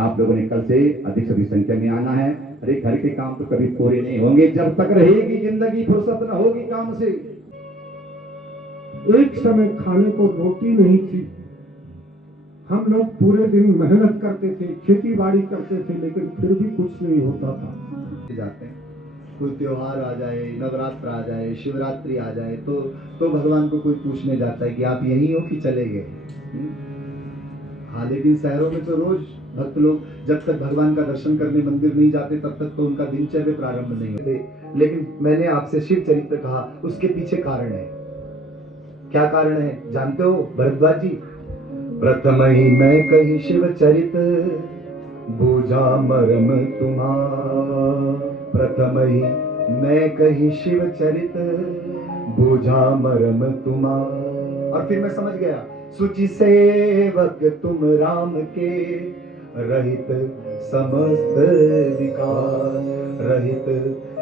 आप लोगों ने कल से अधिक से अधिक संख्या में आना है। अरे घर के काम तो कभी पूरे नहीं होंगे जब तक रहेगी जिंदगी, फुर्सत न होगी काम से। एक समय खाने को रोटी नहीं थी, हम लोग पूरे दिन मेहनत करते थे, खेती बाड़ी करते थे, लेकिन फिर भी कुछ नहीं होता था। जाते हैं, कोई त्योहार आ जाए, नवरात्र आ जाए, शिवरात्रि आ जाए तो भगवान को कोई पूछने जाता है कि आप यहीं हो कि चले गए। हाँ, लेकिन शहरों में तो रोज भक्त लोग जब तक भगवान का दर्शन करने मंदिर नहीं जाते तब तक तो उनका दिनचर्या प्रारंभ नहीं होते। लेकिन मैंने आपसे शिव चरित्र कहा, उसके पीछे कारण है। क्या कारण है जानते हो भरद्वाज जी? प्रथम ही मैं कही शिव चरित, बूझा मरम तुम्हारा। प्रथम ही मैं कही शिव चरित, बूझा मरम तुम्हारा। और फिर मैं समझ गया, सुचि सेवक तुम राम के, रहित समस्त विकार, रहित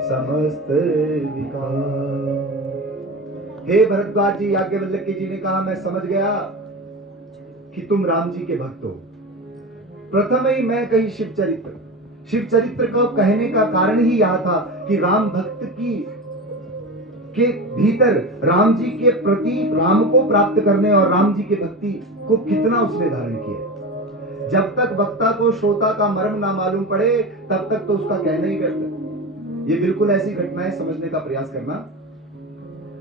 समस्त विकार। हे भरद्वाज जी, याज्ञवल्क्य जी ने कहा, मैं समझ गया कि तुम राम जी के भक्त हो। प्रथम ही मैं कही शिव चरित्र, शिव चरित्र को कहने का कारण ही यह था कि राम भक्त के भीतर राम जी के प्रति, राम को प्राप्त करने और राम जी के भक्ति को कितना उसने धारण किया। जब तक वक्ता को श्रोता का मर्म ना मालूम पड़े तब तक तो उसका कहना ही व्यर्थ। ये बिल्कुल ऐसी घटनाएं समझने का प्रयास करना।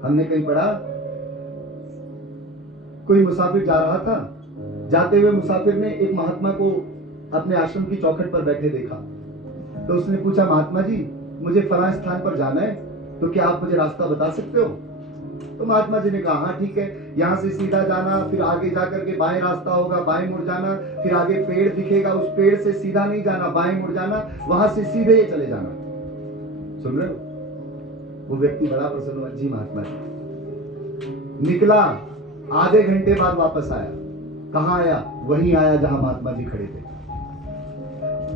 हमने कहीं पढ़ा, कोई मुसाफिर जा रहा था, जाते हुए मुसाफिर ने एक महात्मा को अपने आश्रम की चौखट पर बैठे देखा। तो उसने पूछा, महात्मा जी मुझे फलां स्थान पर जाना है, तो क्या आप मुझे रास्ता बता सकते हो? तो महात्मा जी ने कहा, हाँ ठीक है, यहाँ से सीधा जाना, फिर आगे जाकर के बाएं रास्ता होगा, बाएं मुड़ जाना, फिर आगे पेड़ दिखेगा, उस पेड़ से सीधा नहीं जाना, बाएं मुड़ जाना, वहां से सीधे चले जाना। सुन रहे हो? वो व्यक्ति बड़ा प्रसन्न हुआ, जी महात्मा जी। निकला, आधे घंटे बाद वापस आया। कहाँ आया? वहीं आया जहां महात्मा जी खड़े थे।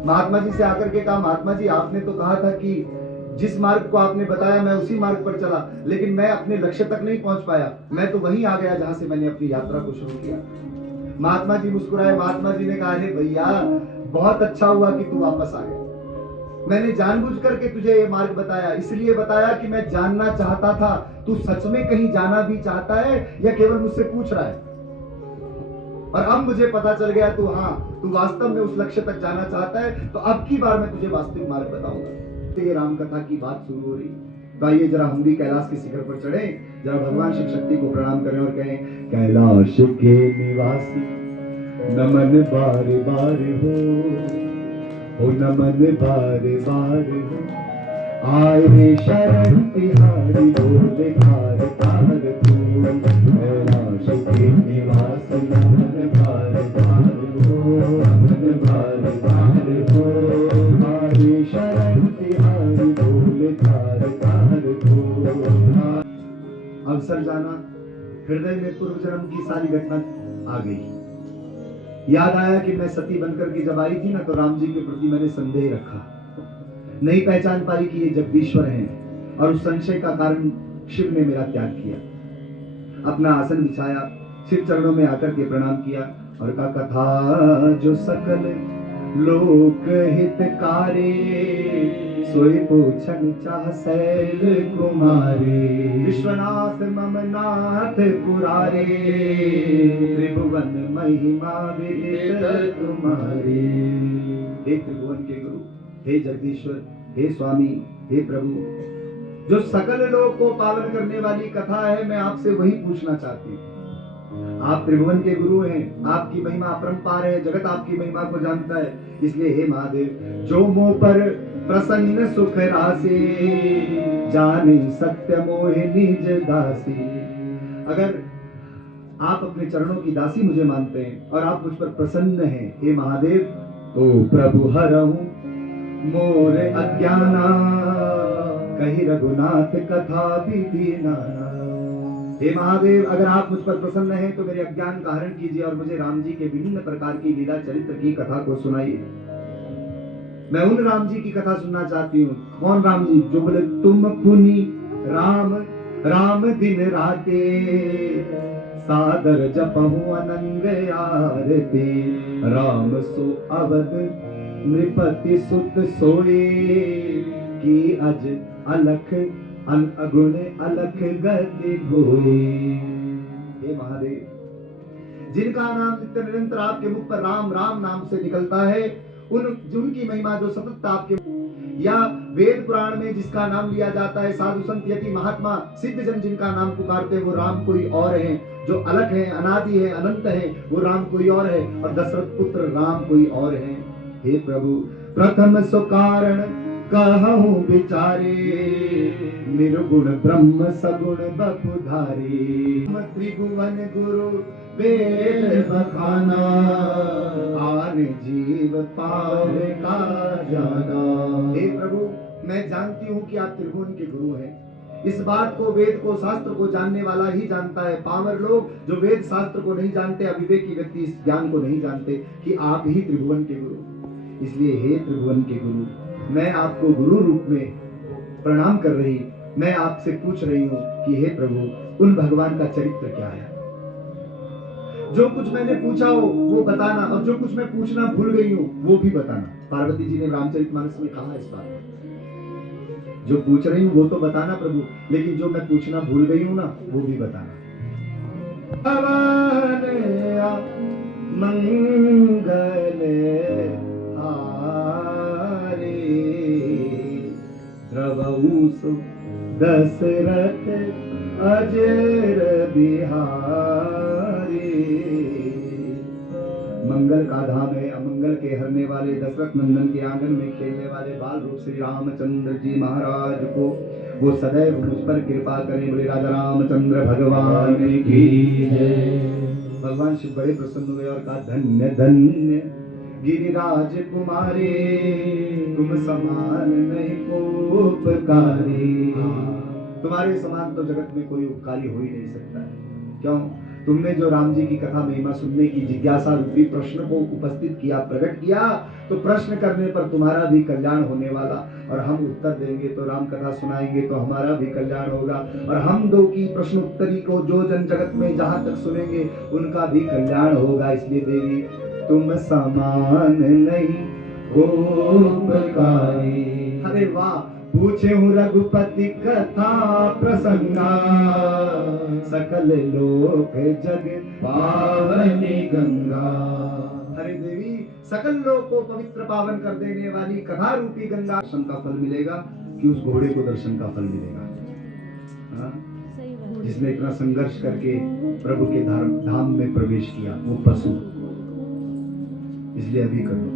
महात्मा जी से आकर के कहा, महात्मा जी आपने तो कहा था कि जिस मार्ग को आपने बताया मैं उसी मार्ग पर चला, लेकिन मैं अपने लक्ष्य तक नहीं पहुंच पाया, मैं तो वहीं आ गया जहां से मैंने अपनी यात्रा को शुरू किया। महात्मा जी मुस्कुराए। महात्मा जी ने कहा, अरे भैया बहुत अच्छा हुआ कि तू वापस आ गया। मैंने जानबूझ करके तुझे ये मार्ग बताया, इसलिए बताया कि मैं जानना चाहता था तू सच में कहीं जाना भी चाहता है या केवल मुझसे पूछ रहा है। और अब मुझे पता चल गया तू वास्तव में उस लक्ष्य तक जाना चाहता है, तो अब की बार मैं तुझे वास्तविक मार्ग बताऊंगा। तो ये राम कथा की बात शुरू हो रही। तो आइए जरा हम भी कैलाश के शिखर पर चढ़े, जरा भगवान शिव शक्ति को प्रणाम करें और कहें, कैलाश के निवासी नमन बार बार हो नमन बार बार हो, आए रे शरण तिहारी बोले धार तार तू। कैलाश के निवासी नमन बार बार हो, नमन बार बार हो, आए शरण तिहारी बोले धार तार तू। अवसर जाना, हृदय में पूर्व जन्म की सारी घटना आ गई। याद आया कि मैं सती बनकर के जब आई थी ना, तो राम जी के प्रति मैंने संदेह रखा, नहीं पहचान पाई कि ये जगदीश्वर हैं, और उस संशय का कारण शिव ने मेरा त्याग किया। अपना आसन बिछाया, शिव चरणों में आकर के प्रणाम किया और कहा, कथा जो सकल लोक हितकारी, सोई पूछन चाह शैल कुमारी। विश्वनाथ मम नाथ पुरारे, त्रिभुवन महिमा विदित तुम्हारी। हे त्रिभुवन के गुरु, हे जगदीश्वर, हे स्वामी, हे प्रभु, जो सकल लोक को पालन करने वाली कथा है, मैं आपसे वही पूछना चाहती हूँ। आप त्रिभुवन के गुरु हैं, आपकी महिमा अपरंपार है, जगत आपकी महिमा को जानता है। इसलिए हे महादेव, जो मोह पर प्रसन्न सुख राशि, जाने सत्य मोहि निज दासी। अगर आप अपने चरणों की दासी मुझे मानते हैं और आप मुझ पर प्रसन्न हैं हे महादेव, तो प्रभु हरहु मोर अज्ञाना, कही रघुनाथ कथा विधि नाना। हे महादेव, अगर आप मुझ पर प्रसन्न हैं तो मेरे अज्ञान का हरण कीजिए और मुझे राम जी के विभिन्न प्रकार की लीला चरित्र की कथा को सुनाइए। मैं उन राम जी की कथा सुनना चाहती हूँ। कौन राम जी? जो बोले, तुम पुनि राम राम दिन राते, सादर जपहु अनंग आरती, राम सो अवध नृपति सुत सोए, की अज अलख अन अगुण अलख गति गोए। हे महादेव, जिनका नाम नित्य निरंतर आपके मुख पर राम राम नाम से निकलता है, उनकी महिमा जो सतत आपके, या वेद पुराण में जिसका नाम लिया जाता है, साधु संत यति महात्मा सिद्ध जन जिनका नाम पुकारते हैं, वो राम कोई और है। जो अलग है, अनादि है, अनंत है, वो राम कोई और है, और दशरथ पुत्र राम कोई और है। हे प्रभु, प्रथम सो कारण कहूं विचारे, निर्गुण ब्रह्म सगुण बपुधारी, त्रिभुवन गुरु वेद बखाना, आन जीव पावे का जाना। हे प्रभु, मैं जानती हूँ कि आप त्रिभुवन के गुरु हैं। इस बात को, वेद को, शास्त्र को जानने वाला ही जानता है। पामर लोग जो वेद शास्त्र को नहीं जानते, अविवेकी व्यक्ति इस ज्ञान को नहीं जानते कि आप ही त्रिभुवन के गुरु। इसलिए हे त्रिभुवन के गुरु, मैं आपको गुरु रूप में प्रणाम कर रही, मैं आपसे पूछ रही हूँ कि हे प्रभु, उन भगवान का चरित्र क्या है। जो कुछ मैंने पूछा हो वो बताना, और जो कुछ मैं पूछना भूल गई हूँ वो भी बताना। पार्वती जी ने रामचरितमानस में कहा इस बात को, जो पूछ रही हूँ वो तो बताना प्रभु, लेकिन जो मैं पूछना भूल गई हूँ ना, वो भी बताना। मंगल द्रवऊस दशरथ अजर बिहारी, मंगल का धाम है, अमंगल के हरने वाले दशरथ नंदन के आंगन में खेलने वाले बाल रूप श्री रामचंद्र जी महाराज को वो सदैव मुझ पर कृपा करें। बोले राजा रामचंद्र भगवान की जय। भगवान शिव बड़े प्रसन्न हुए और कहा, धन्य धन्य गिरिराज कुमारी, तुम समान नहीं को उपकारी। तुम्हारे समान तो जगत में कोई उपकारी हो ही नहीं सकता है। क्यों? तुमने जो राम जी की कथा महिमा सुनने की जिज्ञासा रूपी प्रश्न को उपस्थित किया, प्रकट किया, तो प्रश्न करने पर तुम्हारा भी कल्याण होने वाला, और हम उत्तर देंगे तो राम कथा सुनाएंगे तो हमारा भी कल्याण होगा, और हम दो की प्रश्न उत्तरी को जो जन जगत में जहां तक सुनेंगे उनका भी कल्याण होगा। इसलिए देवी, तुम समान नहीं हो उपकारी। अरे वाह, पूछे हूँ रघुपति कथा प्रसंगा, सकल लोक जग पावनी गंगा। अरे देवी, सकल लोक को पवित्र पावन कर देने वाली कथा रूपी गंगा, दर्शन का फल मिलेगा कि उस घोड़े को दर्शन का फल मिलेगा, जिसने इतना संघर्ष करके प्रभु के धाम में प्रवेश किया, वो पशु। इसलिए अभी कर लो।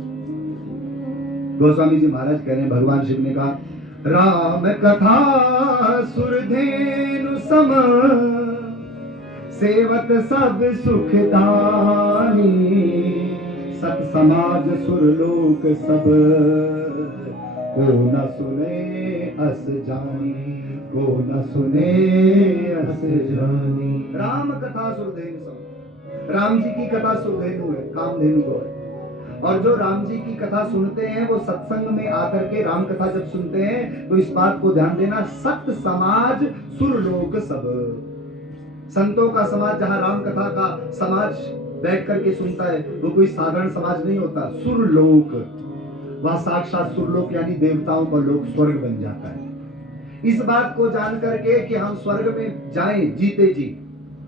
गोस्वामी जी महाराज कह रहे हैं, भगवान शिव ने कहा, राम कथा सुरधेनु सम, सेवत सब सुखदानी, सत समाज सुरलोक सब, को न सुने अस जानी, को न सुने अस जानी। राम कथा सुरधेनु सम, राम जी की कथा सुरधेनु है, कामधेनु को है। और जो राम जी की कथा सुनते हैं वो सत्संग में आकर के राम कथा जब सुनते हैं तो इस बात को ध्यान देना, सत समाज सुरलोक सब। संतों का समाज, जहां राम कथा का समाज बैठ करके सुनता है, वो कोई साधारण समाज नहीं होता। सुरलोक, वह साक्षात सुरलोक यानी देवताओं का लोक, स्वर्ग बन जाता है। इस बात को जान करके कि हम स्वर्ग में जाएं जीते जी,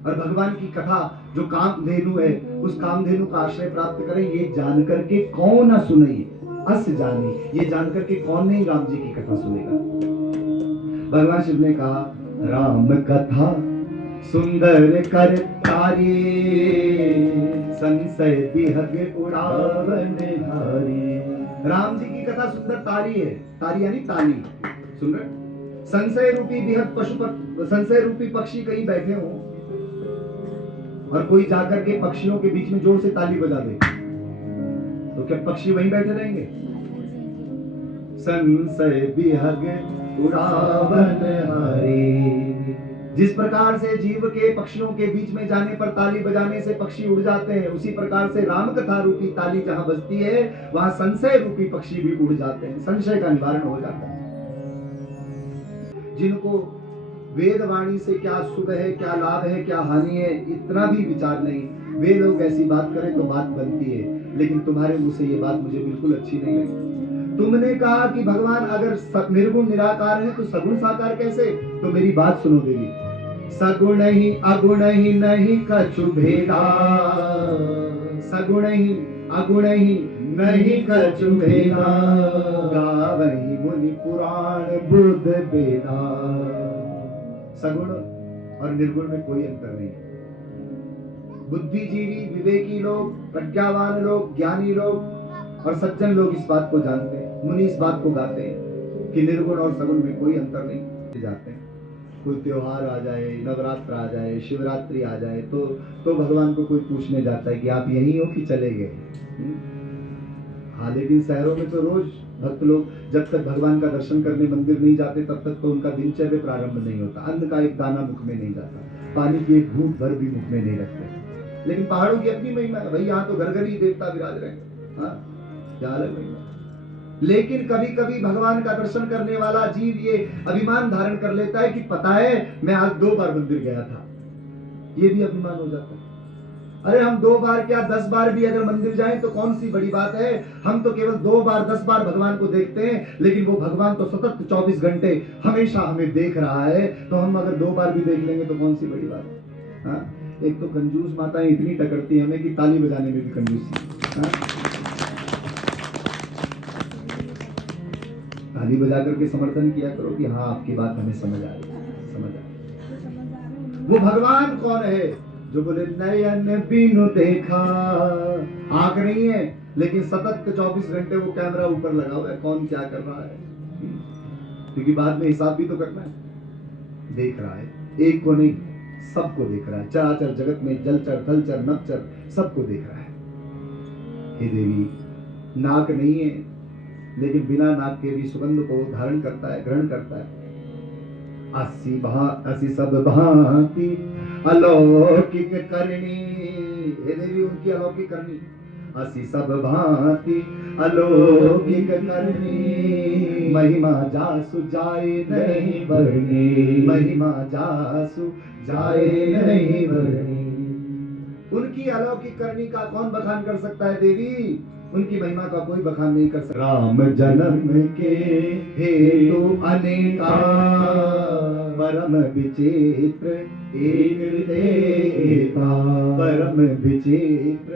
और भगवान की कथा जो कामधेनु है, उस कामधेनु का आश्रय प्राप्त करें, ये जान करके कौन न सुने, अस जाने, ये जान करके कौन नहीं राम जी की कथा सुनेगा। भगवान शिव ने कहा, राम कथा सुंदर कर तारी, संशय बिहग उड़ावन धारी। राम जी की कथा सुंदर तारी है, तारी यानी ताली, सुन रहे? संशय रूपी बिहग संशय रूपी पक्षी कहीं बैठे हो और कोई जाकर के पक्षियों के बीच में जोर से ताली बजा दे, तो क्या पक्षी वहीं बैठे रहेंगे? संशय बिहग उड़ावन हारी। जिस प्रकार से जीव के पक्षियों के बीच में जाने पर ताली बजाने से पक्षी उड़ जाते हैं, उसी प्रकार से राम कथा रूपी ताली जहां बजती है वहां संशय रूपी पक्षी भी उड़ जाते हैं, संशय का निवारण हो जाता है। जिनको वेदवाणी से क्या सुख है, क्या लाभ है, क्या हानि है, इतना भी विचार नहीं। वे लोग ऐसी बात करें तो बात बनती है, लेकिन तुम्हारे मुंह से ये बात मुझे बिल्कुल अच्छी नहीं लगी। तुमने कहा कि भगवान अगर निर्गुण निराकार है तो सगुण साकार कैसे? तो मेरी बात सुनो देवी, सगुण ही अगुण ही नहीं कछु भेदा, सगुण ही अगुण ही नहीं कछु भेदा, गावहि मुनि पुराण बुद्ध वेदा। सगुण और निर्गुण में कोई अंतर नहीं है। बुद्धिजीवी, विवेकी लोग, प्रज्ञावान लोग, ज्ञानी लोग और सज्जन लोग इस बात को जानते हैं, मुनि इस बात को गाते हैं कि निर्गुण और सगुण में कोई अंतर नहीं। जाते हैं कोई त्योहार आ जाए, नवरात्र आ जाए, शिवरात्रि आ जाए तो भगवान को कोई पूछने जाता है कि आप यहीं हो कि चले गए। हाँ, लेकिन शहरों में तो रोज भक्त लोग जब तक भगवान का दर्शन करने मंदिर नहीं जाते तब तक तो उनका दिनचर्या प्रारंभ नहीं होता। अन्न का एक दाना मुख में नहीं जाता, पानी की एक घूंट भर भी मुख में नहीं रखते। लेकिन पहाड़ों की अपनी महिमा है भाई, यहाँ तो घर घर ही देवता विराज रहे हैं। हाँ, क्या अलग महिमा। लेकिन कभी कभी भगवान का दर्शन करने वाला जीव ये अभिमान धारण कर लेता है कि पता है मैं आज 2 बार मंदिर गया था। ये भी अभिमान हो जाता है। अरे हम 2 बार क्या 10 बार भी अगर मंदिर जाएं तो कौन सी बड़ी बात है। हम तो केवल 2 बार 10 बार भगवान को देखते हैं, लेकिन वो भगवान तो सतत 24 घंटे हमेशा हमें देख रहा है। तो हम अगर 2 बार भी देख लेंगे तो कौन सी बड़ी बात है। हाँ? एक तो कंजूस माताएं इतनी टकरती हमें कि ताली बजाने में भी कंजूसी। हाँ? ताली बजा करके समर्थन किया करो कि हाँ आपकी बात हमें समझ आ रही है, समझ आ रही। वो भगवान कौन है जो बोले नयन बिनु देखा, आंख नहीं है लेकिन सतत 24 घंटे वो कैमरा ऊपर लगा हुआ है, कौन क्या कर रहा है, क्योंकि बाद में हिसाब भी तो करना है। देख रहा है, एक को नहीं सबको देख रहा है। चराचर जगत में जलचर थलचर नभचर सबको देख रहा है। हे देवी, नाक नहीं है लेकिन बिना नाक के भी सुगंध को धारण करता है, ग्रहण करता है। असी सब भांति अलौकिक करनी, हे देवी उनकी अलौकिक करनी। असी सब भांति अलौकिक करनी, महिमा जासु जाए नहीं बरनी, महिमा जासु जाए नहीं बरनी। उनकी अलौकिक करनी का कौन बखान कर सकता है देवी? उनकी महिमा का कोई बखान नहीं कर सकता। राम जन्म के हेतु अनेका, परम विचित्र एक देका, परम विचित्र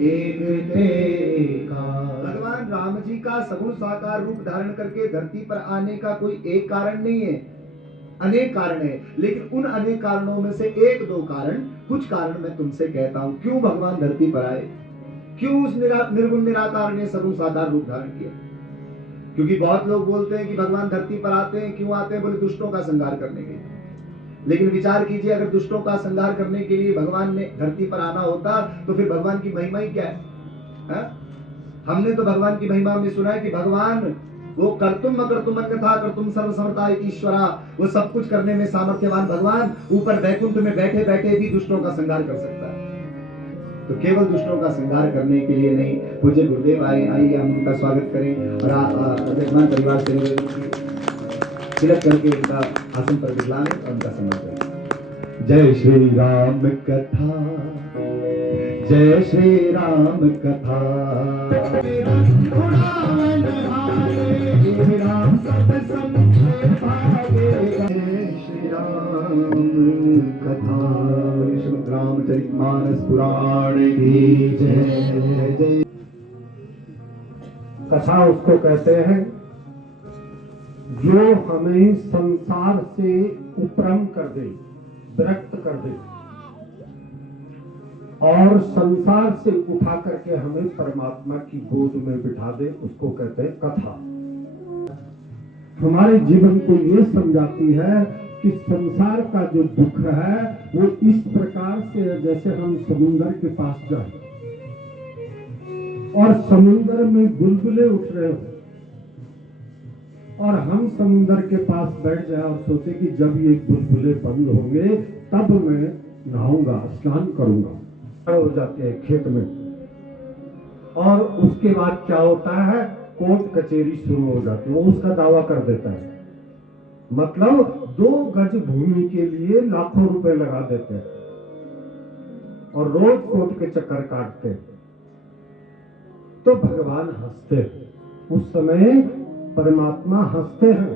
एक देका। भगवान राम जी का सगुण साकार रूप धारण करके धरती पर आने का कोई एक कारण नहीं है, अनेक कारण है। लेकिन उन अनेक कारणों में से 1-2 कारण, कुछ कारण मैं तुमसे कहता हूं क्यों भगवान धरती पर आए, क्यों उस निर्गुण निराकार ने सगुण साकार रूप धारण किया। क्योंकि बहुत लोग बोलते हैं कि भगवान धरती पर आते हैं, क्यों आते हैं? बोले दुष्टों का संहार करने के लिए। लेकिन विचार कीजिए, अगर दुष्टों का संहार करने के लिए भगवान ने धरती पर आना होता तो फिर भगवान की महिमा ही क्या है? हमने तो भगवान की महिमा में सुना है कि भगवान वो कर्तुम अकर्तुम अन्यथा कर्तुम सर्वसमर्था ईश्वरा, वो सब कुछ करने में सामर्थ्यवान भगवान ऊपर वैकुंठ में बैठे बैठे भी दुष्टों का संहार कर सकता है। तो केवल दुष्टों का संहार करने के लिए नहीं। पूज्य गुरुदेव आइए हम उनका स्वागत करें और विद्यमान परिवार से तिलक करके उनका आसन पर बिठाएं और उनका सम्मान करें। जय श्री राम कथा, जय श्री राम कथा, राम सब संग भागे, जय श्री राम कथा। श्रीमद् रामचरितमानस पुराण की जय जय। कथा उसको कहते हैं जो हमें संसार से उपरम कर दे, विरक्त कर दे और संसार से उठा करके हमें परमात्मा की गोद में बिठा दे, उसको कहते हैं कथा। हमारे जीवन को ये समझाती है कि संसार का जो दुख है वो इस प्रकार से है जैसे हम समुद्र के पास जाए और समुद्र में बुलबुले उठ रहे हो और हम समुद्र के पास बैठ जाए और सोचे कि जब ये बुलबुले बंद होंगे तब मैं नहाऊंगा, स्नान करूंगा। हो जाते हैं खेत में और उसके बाद क्या होता है, कोर्ट कचहरी शुरू हो जाती है। वो उसका दावा कर देता है, मतलब 2 गज भूमि के लिए लाखों रुपए लगा देते हैं और रोज कोर्ट के चक्कर काटते हैं। तो भगवान हंसते हैं, उस समय परमात्मा हंसते हैं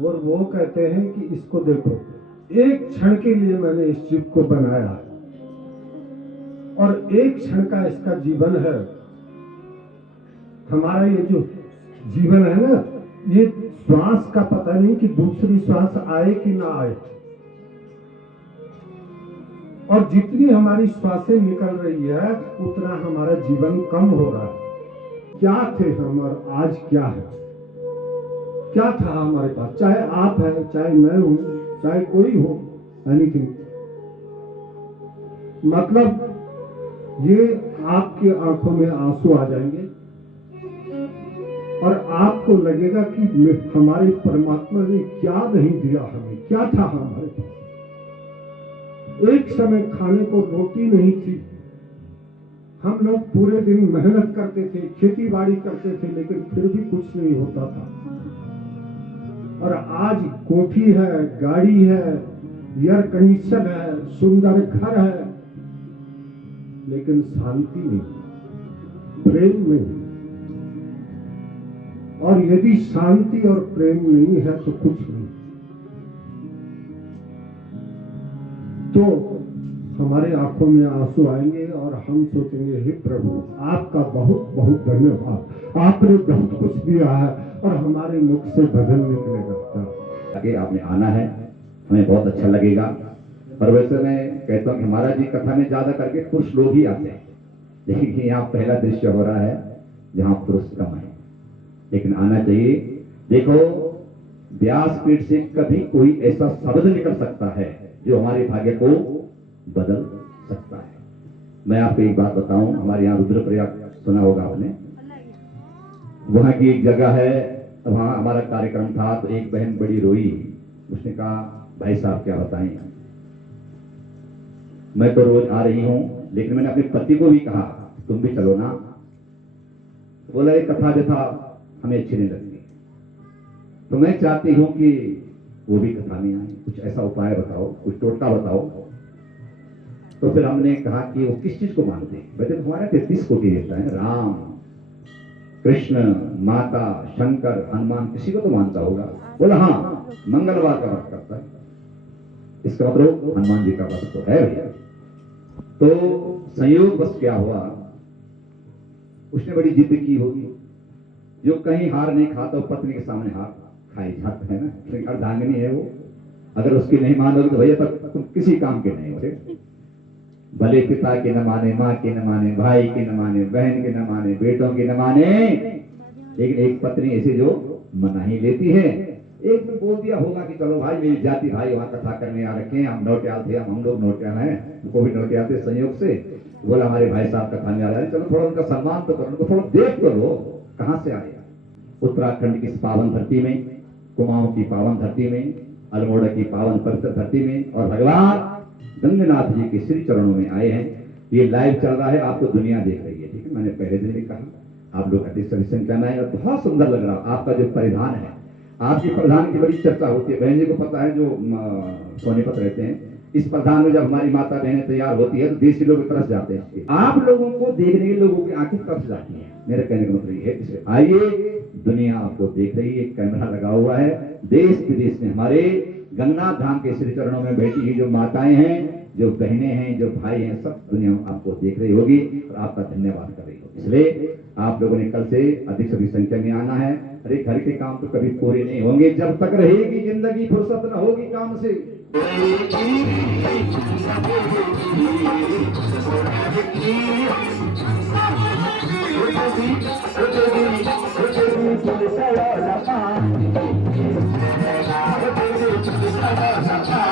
और वो कहते हैं कि इसको देखो, एक क्षण के लिए मैंने इस जीव को बनाया है और एक क्षण का इसका जीवन है। हमारा ये जो जीवन है ना, ये श्वास का पता नहीं कि दूसरी श्वास आए कि ना आए, और जितनी हमारी श्वासें निकल रही है उतना हमारा जीवन कम हो रहा है। क्या थे हम और आज क्या है? क्या था हमारे पास? चाहे आप हैं, चाहे मैं हूं, चाहे कोई हो, एनीथिंग। मतलब ये आपकी आंखों में आंसू आ जाएंगे और आपको लगेगा कि हमारे परमात्मा ने क्या नहीं दिया हमें, क्या था हमारे पास। एक समय खाने को रोटी नहीं थी, हम लोग पूरे दिन मेहनत करते थे, खेती बाड़ी करते थे, लेकिन फिर भी कुछ नहीं होता था। और आज कोठी है, गाड़ी है, एयर कंडीशन है, सुंदर घर है, लेकिन शांति नहीं, प्रेम नहीं। और यदि शांति और प्रेम नहीं है तो कुछ नहीं। तो हमारे आंखों में आंसू आएंगे और हम सोचेंगे, हे प्रभु आपका बहुत बहुत धन्यवाद, आपने बहुत कुछ दिया है और हमारे मुख से भजन निकलेगा। आगे आपने आना है, हमें बहुत अच्छा लगेगा। पर वैसे मैं कहता हूँ कि महाराज जी कथा में ज्यादा करके पुरुष लोग ही आते हैं, लेकिन यहाँ पहला दृश्य हो रहा है जहाँ पुरुष कम है, लेकिन आना चाहिए। देखो, व्यासपीठ से कभी कोई ऐसा शब्द निकल सकता है जो हमारे भाग्य को बदल सकता है। मैं आपको एक बात बताऊं, हमारे यहाँ रुद्रप्रयाग सुना होगा आपने, वहां की एक जगह है, वहां हमारा कार्यक्रम था तो एक बहन बड़ी रोई। उसने कहा, भाई साहब क्या बताएं, मैं तो रोज आ रही हूं, लेकिन मैंने अपने पति को भी कहा तुम भी चलो ना। बोला एक कथा व्यथा हमें अच्छी नहीं लगती, तो मैं चाहती हूं कि वो भी कथा में आए, कुछ ऐसा उपाय बताओ, कुछ टोटका बताओ। तो फिर हमने कहा कि वो किस चीज को मानते हैं। वैसे तो हमारा 33 कोटि देवता है, राम, कृष्ण, माता, शंकर, हनुमान, किसी को तो मानता होगा। बोला हाँ, मंगलवार का व्रत करता है। इसका मतलब हनुमान जी का व्रत तो है भैया। तो संयोग बस क्या हुआ, उसने बड़ी जिद की होगी, जो कहीं हार नहीं खाता वो पत्नी के सामने हार खाई जाता है ना, अर्धांगिनी है वो। अगर उसकी नहीं मानोगे तो भैया तब तुम किसी काम के नहीं होते। भले पिता के न माने, माँ के न माने, भाई के न माने, बहन के न माने, बेटों के न माने, लेकिन एक पत्नी ऐसी जो मना ही लेती है। एक तो बोल दिया होगा कि चलो भाई मेरी जाति भाई वहां कथा करने आ रखे हैं, हम नौटियाल थे, हम लोग नौटियाल हैं, उनको भी नौटियाल थे संयोग से। बोला हमारे भाई साहब कथा में आ रहे हैं, चलो थोड़ा उनका सम्मान तो करो, उनको थोड़ा देख तो लो कहां से आएगा। उत्तराखंड की इस पावन धरती में, कुमाऊं की पावन धरती में, अल्मोड़ा की पावन पवित्र धरती में, और भगवान गंगनाथ जी के श्री चरणों में आए हैं। ये लाइव चल रहा है, आपको दुनिया देख रही है, ठीक है। मैंने पहले दिन भी कहा आप लोग अधिक से संख्या में आए और बहुत सुंदर लग रहा है आपका जो परिधान है। आपके प्रधान की बड़ी चर्चा होती है, बहन जी को पता है जो सोनीपत रहते हैं, इस प्रधान में जब हमारी माता बहनें तैयार होती है तो देसी लोग तरस जाते हैं। आप लोगों को देखने के लोगों की आंखें तरस जाती हैं, मेरे कहने का मतलब ये है। इसलिए आइए, दुनिया आपको देख रही है, कैमरा लगा हुआ है, देश विदेश में हमारे गंगनाथ धाम के श्री चरणों में बैठी हुई जो माताएं हैं, जो बहनें हैं, जो भाई हैं, सब दुनिया आपको देख रही होगी और आपका धन्यवाद कर रही होगी। इसलिए आप लोगों ने कल से अधिक से अधिक संख्या में आना है। अरे घर के काम तो कभी पूरे नहीं होंगे जब तक रहेगी जिंदगी, फुर्सत न होगी काम से। Thank you.